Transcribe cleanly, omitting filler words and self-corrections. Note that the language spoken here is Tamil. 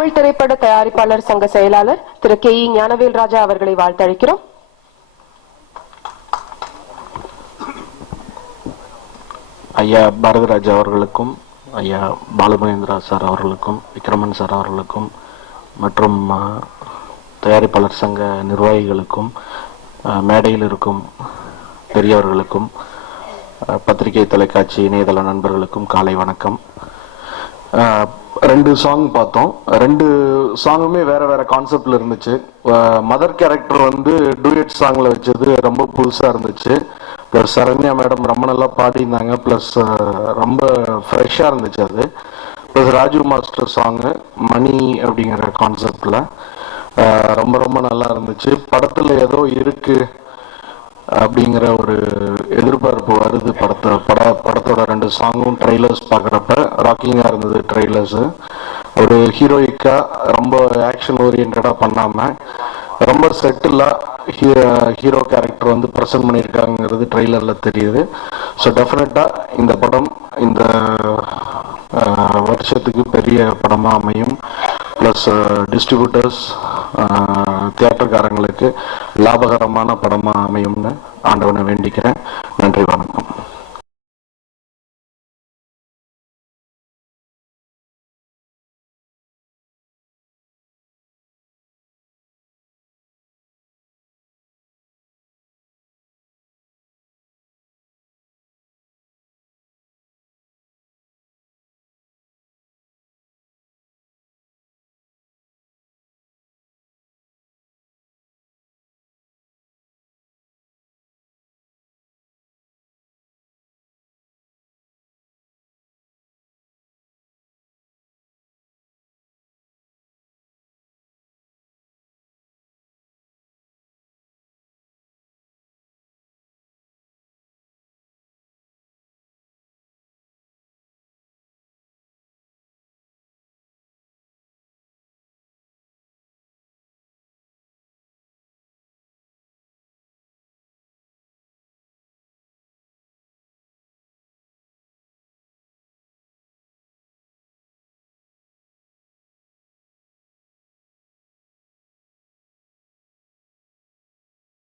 தமிழ் திரைப்பட தயாரிப்பாளர் சங்க செயலாளர் திரு கே இ ஞானவேல் ராஜா அவர்களை வாழ்த்தளிக்கிறோம். ஐயா பாரதிராஜா அவர்களுக்கும், ஐயா பாலுமகேந்திரா சார் அவர்களுக்கும், விக்ரமன் சார் அவர்களுக்கும் மற்றும் தயாரிப்பாளர் சங்க நிர்வாகிகளுக்கும், மேடையில் இருக்கும் பெரியவர்களுக்கும், பத்திரிகை தொலைக்காட்சி இணையதள நண்பர்களுக்கும் காலை வணக்கம். 2 சாங் பார்த்தோம். 2 சாங்குமே வேற வேற கான்செப்ட்ல இருந்துச்சு. மதர் கேரக்டர் வந்து டூயட் சாங்ல வச்சது ரொம்ப புதுசா இருந்துச்சு. ப்ளஸ் சரண்யா மேடம் ரொம்ப நல்லா பாடியிருந்தாங்க. ப்ளஸ் ரொம்ப ஃப்ரெஷ்ஷாக இருந்துச்சு அது. ப்ளஸ் ராஜு மாஸ்டர் சாங்கு மணி அப்படிங்கிற கான்செப்டில் ரொம்ப ரொம்ப நல்லா இருந்துச்சு. படத்தில் ஏதோ இருக்கு அப்படிங்கிற ஒரு எதிர்பார்ப்பு வருது. படத்தோட 2 சாங்கும் ட்ரெய்லர்ஸ் பார்க்குறப்ப ராக்கிங்காக இருந்தது. ட்ரெய்லர்ஸு ஒரு ஹீரோயிக்காக ரொம்ப ஆக்ஷன் ஓரியன்டாக பண்ணாமல் ரொம்ப செட்டிலாக ஹீரோ கேரக்டர் வந்து ப்ரெசென்ட் பண்ணியிருக்காங்கிறது ட்ரெய்லரில் தெரியுது. ஸோ டெஃபினட்டாக இந்த படம் இந்த வருஷத்துக்கு பெரிய படமாக அமையும். ப்ளஸ் டிஸ்ட்ரிபியூட்டர்ஸ் தியேட்டர்காரங்களுக்கு லாபகரமான படமாக அமையும்னு ஆண்டவனை வேண்டிக்கிறேன். நன்றி, வணக்கம்.